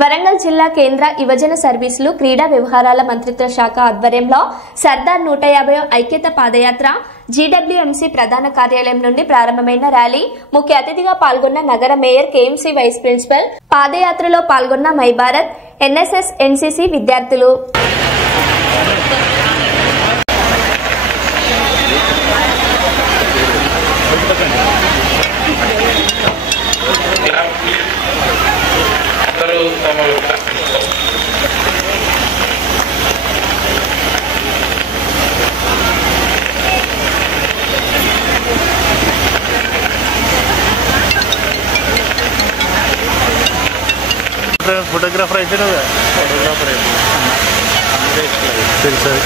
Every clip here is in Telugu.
వరంగల్ జిల్లా కేంద్ర యువజన సర్వీసులు క్రీడా వ్యవహారాల మంత్రిత్వ శాఖ ఆధ్వర్యంలో సర్దార్ 150 ఐక్యత పాదయాత్ర జీడబ్ల్యూఎంసీ ప్రధాన కార్యాలయం నుండి ప్రారంభమైన ర్యాలీ ముఖ్య అతిథిగా పాల్గొన్న నగర మేయర్ కేఎంసీ వైస్ ప్రిన్సిపల్, పాదయాత్రలో పాల్గొన్న మై భారత్, ఎన్ఎస్ఎస్, ఎన్సీసీ విద్యార్థులు. फोटोग्राफर అయితే కదా फोटोग्राफर సరే సరే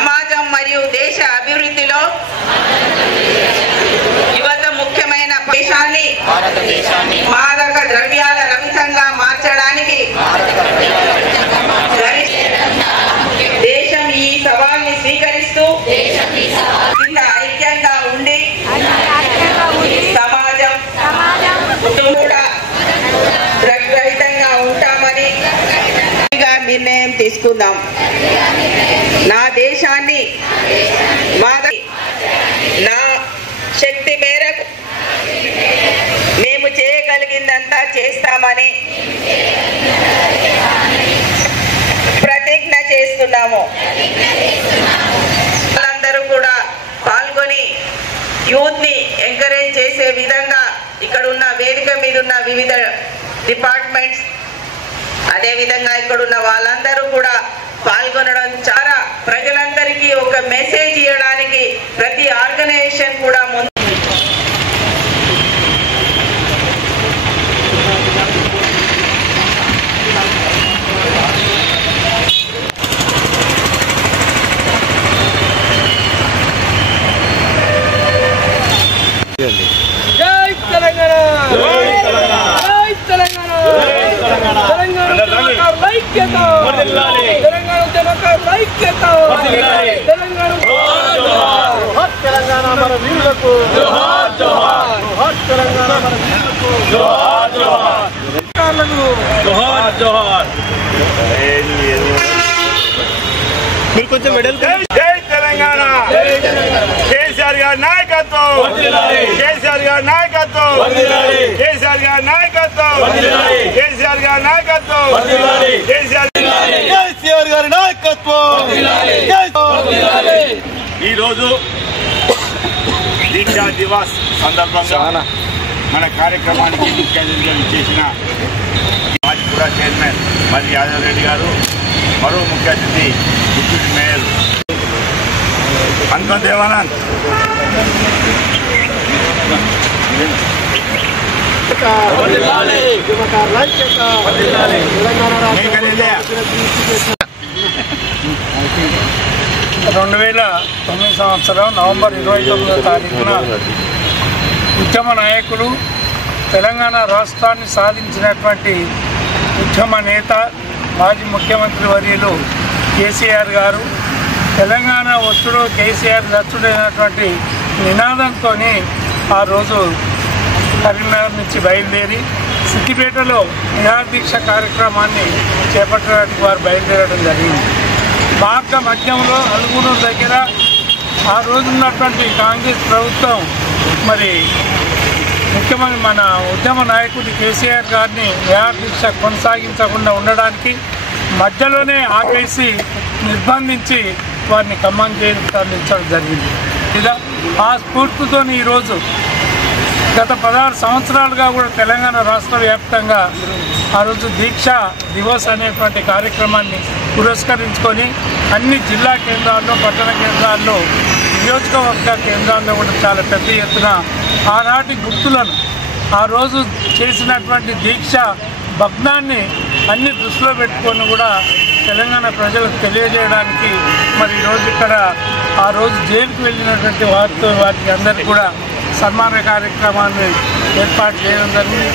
సమాజం మరియు దేశ అభివృద్ధిలో మాదక ద్రవ్యాల రహితంగా మార్చడానికి దేశం ఈ సవాల్ని స్వీకరిస్తూ ఐక్యంగా ఉండి సమాజం కూడా డ్రగ్ రహితంగా ఉంటామని నిర్ణయం తీసుకుందాం. నా దేశాన్ని నా శక్తి మేరకు మేము చేయగలిగిందంతా చేస్తామని ప్రతిజ్ఞ చేస్తున్నాము. వాళ్ళందరూ కూడా పాల్గొని యూత్ ని ఎంకరేజ్ చేసే విధంగా ఇక్కడ ఉన్న వేదిక మీద ఉన్న వివిధ డిపార్ట్మెంట్స్, అదే విధంగా ఇక్కడ ఉన్న వాళ్ళందరూ కూడా పాల్గొనడం చాలా ప్రజలందరికీ ఒక మెసేజ్ ఇవ్వడానికి ప్రతి ఆర్గనైజేషన్ కూడా ముందు జై తెలంగాణ, జై తెలంగాణ, జై తెలంగాణ, తెలంగాణ ఐక్యత, తెలంగాణ ఉద్యమకారుల ఐక్యత, తెలంగాణ తెలంగాణ మన వీరులకు జోహార్ జోహార్, తెలంగాణ మన వీరులకు జోహార్ జోహార్, జోహార్ జోహార్. మీరు కొంచెం మెడల్. జై తెలంగాణ, కేసీఆర్ గారి నాయకత్వం, కేసీఆర్ గారి నాయకత్వం, కేసీఆర్ గారి నాయకత్వం, కేసీఆర్ గారి నాయకత్వం, కేసీఆర్ గారి నాయకత్వం. ఈరోజు దీక్షా దివాస్ సందర్భంగా మన కార్యక్రమానికి ముఖ్య అతిథిగా ఇచ్చేసిన మాజిపుర చైర్మన్ మరి యాదవ్ రెడ్డి గారు, మరో ముఖ్య అతిథి డిప్యూటీ మేయర్ హనుమంత్ దేవానంద్, సంవత్సరం నవంబర్ 29వ తారీఖున ఉద్యమ నాయకులు, తెలంగాణ రాష్ట్రాన్ని సాధించినటువంటి ఉద్యమ నేత, మాజీ ముఖ్యమంత్రి వర్యులు కేసీఆర్ గారు తెలంగాణ వచ్చుడు కేసీఆర్ దచ్చుడైనటువంటి నినాదంతో ఆ రోజు కరీంనగర్ నుంచి బయలుదేరి సిద్దిపేటలో నిరాదీక్ష కార్యక్రమాన్ని చేపట్టడానికి వారు బయలుదేరడం జరిగింది. మార్గ మధ్యంలో అలుగురు దగ్గర ఆ రోజున్నటువంటి కాంగ్రెస్ ప్రభుత్వం మరి ముఖ్యమంత్రి మన ఉద్యమ నాయకుడి కేసీఆర్ గారిని నిరాదీక్ష కొనసాగించకుండా ఉండడానికి మధ్యలోనే ఆపేసి నిర్బంధించి వారిని ఖమ్మం జైలుకు తరలించడం జరిగింది. ఇలా ఆ స్ఫూర్తితో ఈరోజు గత 16 సంవత్సరాలుగా కూడా తెలంగాణ రాష్ట్ర వ్యాప్తంగా ఆ రోజు దీక్షా దివస్ అనేటువంటి కార్యక్రమాన్ని పురస్కరించుకొని అన్ని జిల్లా కేంద్రాల్లో, పట్టణ కేంద్రాల్లో, నియోజకవర్గ కేంద్రాల్లో కూడా చాలా పెద్ద ఎత్తున ఆనాటి గుర్తులను, ఆ రోజు చేసినటువంటి దీక్ష భగ్నాన్ని అన్ని దృష్టిలో పెట్టుకొని కూడా తెలంగాణ ప్రజలకు తెలియజేయడానికి మరి ఈరోజు ఇక్కడ ఆ రోజు జైలుకు వెళ్ళినటువంటి వారికి అందరికీ కూడా సన్మాన కార్యక్రమాన్ని ఏర్పాటు చేయడం జరిగింది.